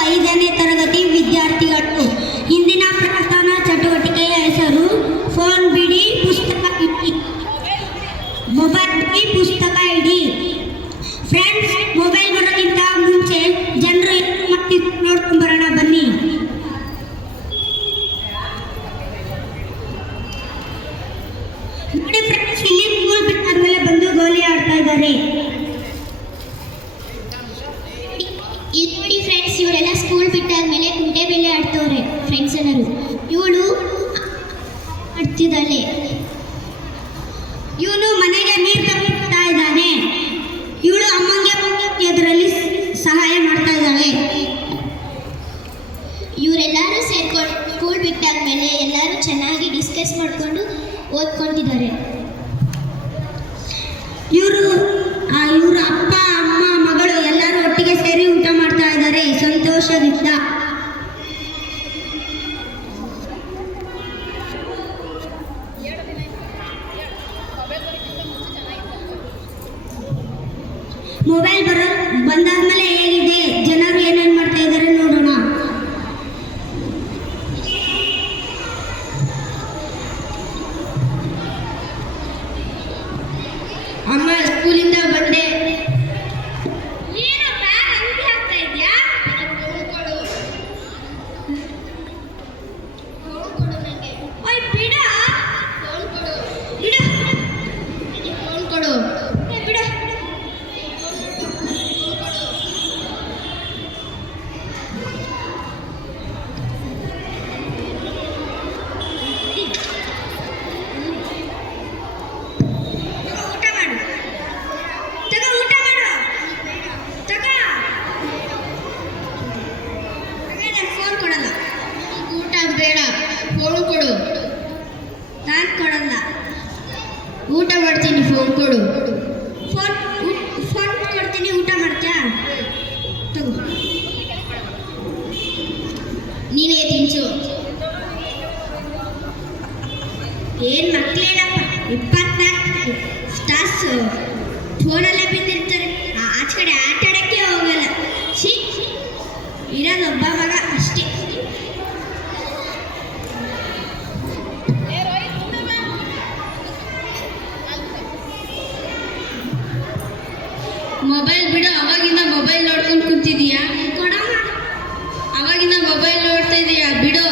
5ನೇ ತರಗತಿ ವಿದ್ಯಾರ್ಥಿಗಳು. ಇಂದಿನ ಪ್ರಧಾನ ಚಟುವಟಿಕೆಯ ಹೆಸರು ಫೋನ್ ಬಿಡಿ ಪುಸ್ತಕ ಇಡಿ. ಮೊಬೈಲ್ ಬಿಡಿ ಪುಸ್ತಕ ಇಡಿ. ಫ್ರೆಂಡ್ಸ್, ಮೊಬೈಲ್ ಬರೋಕ್ಕಿಂತ ಮುಂಚೆ ಜನರು ಏನು ಮಾಡ್ತಿದ್ರು ನೋಡ್ಕೊಂಡು ಬರೋಣ ಬನ್ನಿ. ನೋಡಿ ಫ್ರೆಂಡ್ಸ್, ಇಲ್ಲಿ ಸ್ಕೂಲ್ ಬಿಟ್ಟಾದ್ಮೇಲೆ ಬಂದು ಗೋಲಿ ಆಡ್ತಾ ಇದ್ದಾರೆ. ನೋಡಿ ಫ್ರೆಂಡ್ಸ್, ಇವರೆಲ್ಲ ಸ್ಕೂಲ್ ಬಿಟ್ಟಾದ್ಮೇಲೆ ಕುಂಟೆ ಬೆಲೆ ಆಡ್ತವ್ರೆ ಫ್ರೆಂಡ್ಸ್ ಎಲ್ಲರೂ. ಇವಳು ಆಡ್ತಿದ್ದಾಳೆ. ಇವನು ಮನೆಗೆ ನೀರು ತಗೊಳ್ತಾ ಇದ್ದಾನೆ. ಇವಳು ಅಮ್ಮಂಗೆ ಎದುರಲ್ಲಿ ಸಹಾಯ ಮಾಡ್ತಾ ಇದ್ದಾಳೆ. ಇವರೆಲ್ಲರೂ ಸೇರ್ಕೊಂಡು ಸ್ಕೂಲ್ ಬಿಟ್ಟಾದ್ಮೇಲೆ ಎಲ್ಲರೂ ಚೆನ್ನಾಗಿ ಡಿಸ್ಕಸ್ ಮಾಡಿಕೊಂಡು ಓದ್ಕೊತಿದ್ದಾರೆ. ಇವರು ಅಪ್ಪ ಅಮ್ಮ ಮಗಳು ಎಲ್ಲರೂ ಒಟ್ಟಿಗೆ ಸೇರಿ ಊಟ ಮಾಡ್ತಾ ಇದ್ದಾರೆ ಸಂತೋಷದಿಂದ. ಮೊಬೈಲ್ ಬಂದಾದ್ಮೇಲೆ ಹೇಗಿದೆ, ಜನರು ಏನೇನು ಮಾಡ್ತಾ ಇದ್ದಾರೆ ನೋಡೋಣ. ಅಮ್ಮ, ಸ್ಕೂಲಿಂದ ಬಂದೆ. ನಾನು ಕೊಡಲ್ಲ. ಊಟ ಮಾಡ್ತೀನಿ, ಫೋನ್ ಕೊಡು. ಫೋನ್ ಕೊಡ್ತೀನಿ, ಊಟ ಮಾಡ್ತೀಯಾ? ತಗೋ. ನೀನೇ ತಿನ್ಸು. ಏನು ಮಕ್ಕಳೇನಪ್ಪ, 24 ತಾಸು ಫೋನಲ್ಲೇ ಬಿದ್ದಿರ್ತಾರೆ. ಆಚೆ ಕಡೆ ಆಟ ಆಡೋಕ್ಕೆ ಹೋಗಲ್ಲ. ಇರೋದೊಬ್ಬ ಮಗ ಅಷ್ಟೇ. ಮೊಬೈಲ್ ಬಿಡು. ಅವಾಗಿಂದ ಮೊಬೈಲ್ ನೋಡ್ಕೊಂಡು ಕೂತಿದೀಯಾ? ಕೊಡಮ್ಮ. ಅವಾಗಿಂದ ಮೊಬೈಲ್ ನೋಡ್ತಾ ಇದೀಯಾ? ಬಿಡು.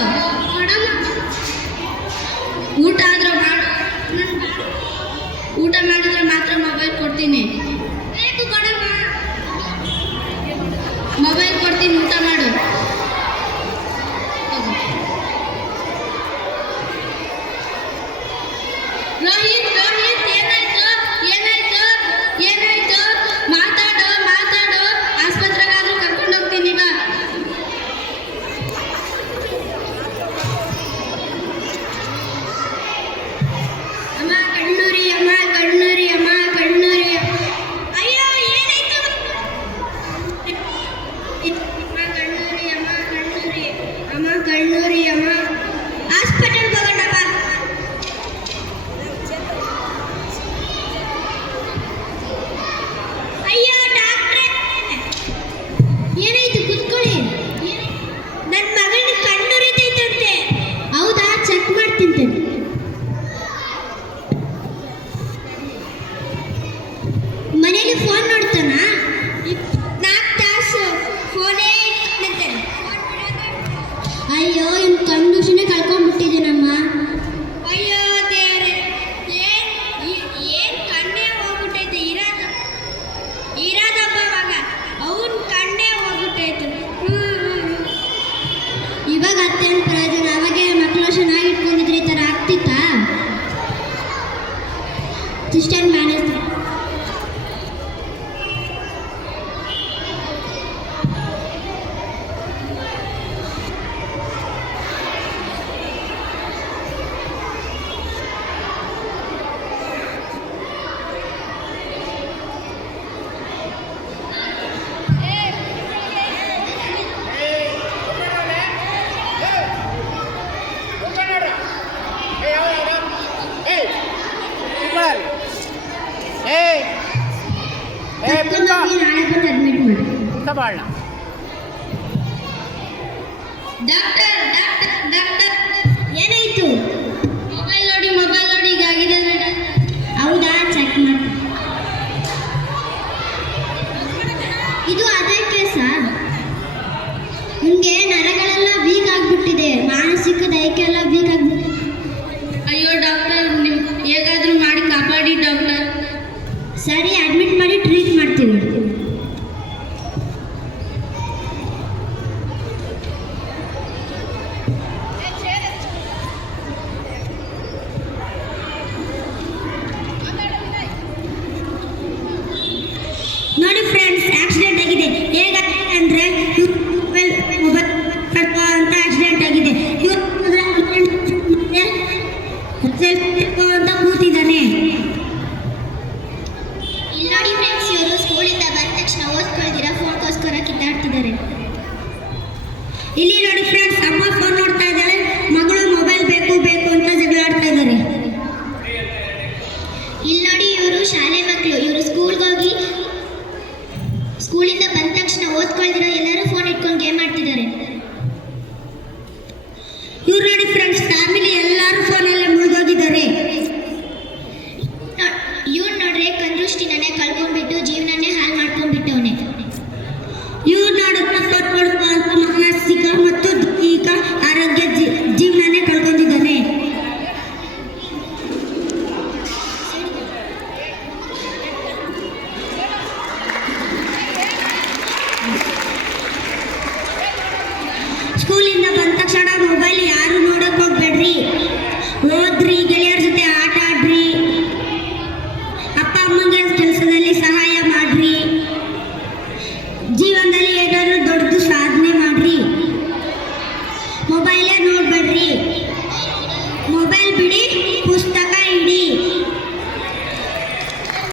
ಕೊಡಮ್ಮ. ಊಟ ಆದ್ರೂ ಮಾಡು. ಊಟ ಮಾಡಿದ್ರೆ ಮಾತ್ರ ಮೊಬೈಲ್ ಕೊಡ್ತೀನಿ. ಬೇಕು, ಕೊಡಮ್ಮ. ಮೊಬೈಲ್ ಕೊಡ್ತೀನಿ, ಊಟ ಮಾಡು. ರೋಹಿತ್, ಏನಾಯ್ತು? ಮಾತಾಡು. ಆಸ್ಪತ್ರೆಗಾದ್ರೂ ಕರ್ಕೊಂಡು ಹೋಗ್ತೀನಿ ಬಾ. ಅಮ್ಮ ಕಣ್ಣೂರಿ. ಅಯ್ಯೋ, ಏನಾಯ್ತು? ಕಣ್ಣೂರಿ ಅಮ್ಮ. ಹಾಸ್ಪಿಟಲ್ ಹೋಗೋಣ ಬಾ. ಅಯ್ಯೋ ಡಾಕ್ಟ್ರೇ, ಏನಾಯ್ತು? ಕುತ್ಕೊಳ್ಳಿ. ನನ್ನ ಮಗನ ಕಣ್ಣುರಿತೈತಂತೆ. ಹೌದಾ? ಚೆಕ್ ಮಾಡ್ತೀನಿ. ಮನೇಲಿ ಫೋನ್ ನೋಡ್ತಾನ? 4 ತಾಸು ಫೋನೇ ಇಟ್ಕೊಂಡಂತೆ. ಅಯ್ಯೋ, ಇನ್ನು ಕಣ್ಣುಶಿನೇ ಕಳ್ಕೊಂಡ್ಬಿಟ್ಟಿದ್ದೀನಮ್ಮ. ಅಯ್ಯೋ ದೇವ್ರೆ, ಏನ್ ಕಣ್ಣೇ ಹೋಗ್ಬಿಟ್ಟೈತೆ. ಇರೋದೊಬ್ಬ ಮಗ, ಅವನ್ ಕಣ್ಣೇ ಹೋಗ್ಬಿಟ್ಟೈತೆ. ಇವಾಗ ಅತ್ತೇನು ಪ್ರಯೋಜನ? ಅವಾಗೆ ಮಕ್ಕಳು ಚೆನ್ನಾಗಿ ಇಟ್ಕೊಂಡಿದ್ರೆ ಈ ಥರ ಆಗ್ತಿತ್ತಾ? Sister manage. ನಾಳೆ ಬಂದು ಅಡ್ಮಿಟ್ ಮಾಡಿ. ತಗೊಳ್ಳ ಡಾಕ್ಟರ್ ಡಾಕ್ಟರ್ ಡಾಕ್ಟರ್ ಏನಾಯ್ತು? ಮೊಬೈಲ್ ನೋಡಿ ಹೀಗಾಗಿದೆ ಹೌದಾ, ಚೆಕ್ ಮಾಡಿ. ಇದು ಅದೇ ಕೇಸಾ? ನಿಮಗೆ ನರಗಳೆಲ್ಲ ವೀಕ್ ಆಗಿಬಿಟ್ಟಿದೆ, ಮಾನಸಿಕ ದೈಹಿಕ ಎಲ್ಲ ವೀಕ್ ಆಗಿಬಿಟ್ಟಿದೆ. ಅಯ್ಯೋ ಡಾಕ್ಟರ್, ನೀವು ಹೇಗಾದರೂ ಮಾಡಿ ಕಾಪಾಡಿ ಡಾಕ್ಟರ್. ಸರಿ, ಅಡ್ಮಿಟ್ ಮಾಡಿ ಟ್ರೀಟ್ ಮಾಡ್ತೀವಿ. ನೋಡಿ ಫ್ರೆಂಡ್ಸ್, ಆಕ್ಸಿಡೆಂಟ್ ಆಗಿದೆ. ಹೇಗಾಗಿದೆ ಅಂದರೆ ಮೊಬೈಲ್ ಅಂತ ಆಕ್ಸಿಡೆಂಟ್ ಆಗಿದೆ. ಅಂತ ಕೂತಿದ್ದಾನೆ. ಇಲ್ಲಿ ನೋಡಿ ಫ್ರೆಂಡ್ಸ್, ಇವರು ಸ್ಕೂಲಿಂದ ಬಂದ ತಕ್ಷಣ ಓದ್ಕೊಳ್ದಿರ ಫೋನ್ಗೋಸ್ಕರ ಕಿತ್ತಾಡ್ತಿದ್ದಾರೆ. ಇಲ್ಲಿ ನೋಡಿ ಫ್ರೆಂಡ್ಸ್, ಅಮ್ಮ ಫೋನ್ ನೋಡ್ತಾ ಇದ್ದಾಳೆ, ಮಗಳು ಮೊಬೈಲ್ ಬೇಕು ಬೇಕು ಅಂತ ಜಗಳ ಆಡ್ತಾ ಇದ್ದಾರೆ. ಇಲ್ಲಿ ನೋಡಿ, ಇವರು ಶಾಲೆ ಮಕ್ಕಳು. ಇವರು ಸ್ಕೂಲಿಂದ ಬಂದ ತಕ್ಷಣ ಓದ್ಕೊಳ್ದಿರ ಎಲ್ಲರೂ ಫೋನ್ ಇಟ್ಕೊಂಡು ಗೇಮ್ ಆಡ್ತಿದ್ದಾರೆ. ಇವ್ರು ನೋಡಿ ಫ್ರೆಂಡ್ಸ್, ಫ್ಯಾಮಿಲಿ ಎಲ್ಲರೂ ಫೋನಲ್ಲೇ ಮುಳುಗೋಗಿದ್ದಾರೆ. ಇವ್ರು ನೋಡ್ರೆ ಕಣ್ದೃಷ್ಟಿನೇ ಕಳ್ಕೊಂಡ್ಬಿಟ್ಟು ಜೀವನನೇ ಹಾಳು ಮಾಡ್ಕೊಂಡ್ಬಿಟ್ಟವನೆ. ಇವ್ರು ನೋಡುತ್ತಾ ಫೋನ್ ನೋಡುತ್ತಾ ಅಂತ ಮಾನಸಿಕ ಮತ್ತು ದೈಹಿಕ ಆರೋಗ್ಯ ಜೀವನನೇ ಕಳ್ಕೊಂಡಿದ್ದಾನೆ. ಸ್ಕೂಲಿಂದ ಬಂದ ತಕ್ಷಣ ಮೊಬೈಲ್ ಯಾರು ನೋಡಕ್ ಹೋಗ್ಬೇಡ್ರಿ. ಓದ್ರಿಗೆ